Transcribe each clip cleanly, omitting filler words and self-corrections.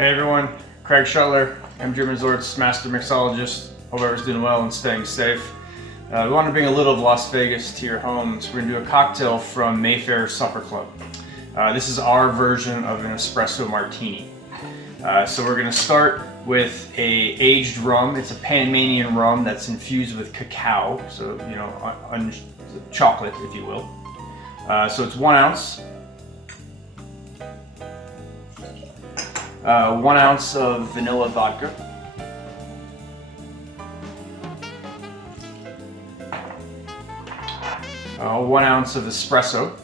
Hey everyone, Craig Schoettler, MGM Resorts Master Mixologist. Hope everyone's doing well and staying safe. We want to bring a little of Las Vegas to your home, so we're going to do a cocktail from Mayfair Supper Club. This is our version of an Espresso Martini. So we're going to start with a aged rum. It's a Panamanian rum that's infused with cacao, so chocolate, if you will. So it's 1 ounce. 1 ounce of vanilla vodka. 1 ounce of espresso.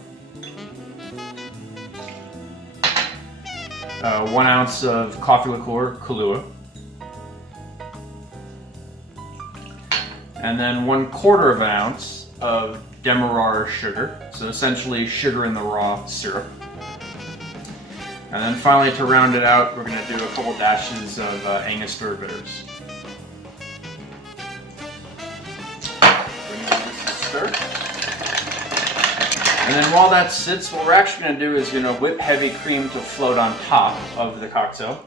1 ounce of coffee liqueur, Kahlua. And then 1/4 of an ounce of Demerara sugar. So essentially sugar in the raw syrup. And then finally, to round it out, we're going to do a couple dashes of Angostura bitters. Stir. And then while that sits, what we're actually going to do is whip heavy cream to float on top of the cocktail.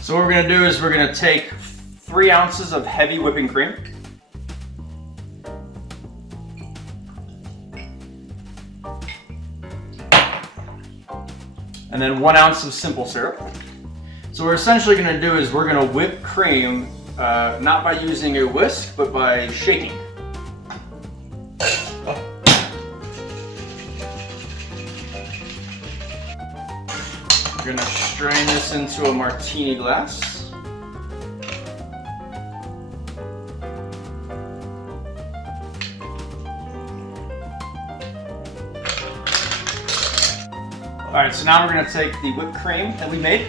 So what we're going to do is we're going to take 3 ounces of heavy whipping cream. And then 1 ounce of simple syrup. So what we're essentially going to do is we're going to whip cream, not by using a whisk, but by shaking. We're going to strain this into a martini glass. Alright, so now we're going to take the whipped cream that we made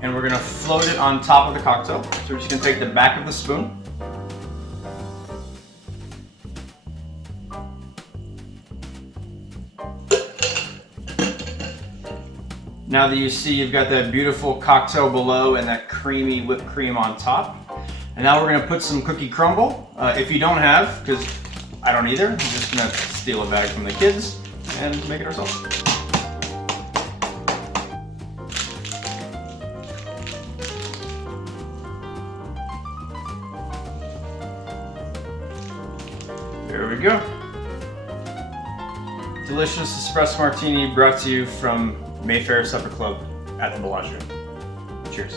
and we're going to float it on top of the cocktail. So we're just going to take the back of the spoon . Now that you see you've got that beautiful cocktail below and that creamy whipped cream on top. And now we're going to put some cookie crumble. If you don't have, because I don't either, I'm just going to steal a bag from the kids and make it ourselves. There we go. Delicious espresso martini brought to you from Mayfair Supper Club at the Bellagio. Cheers.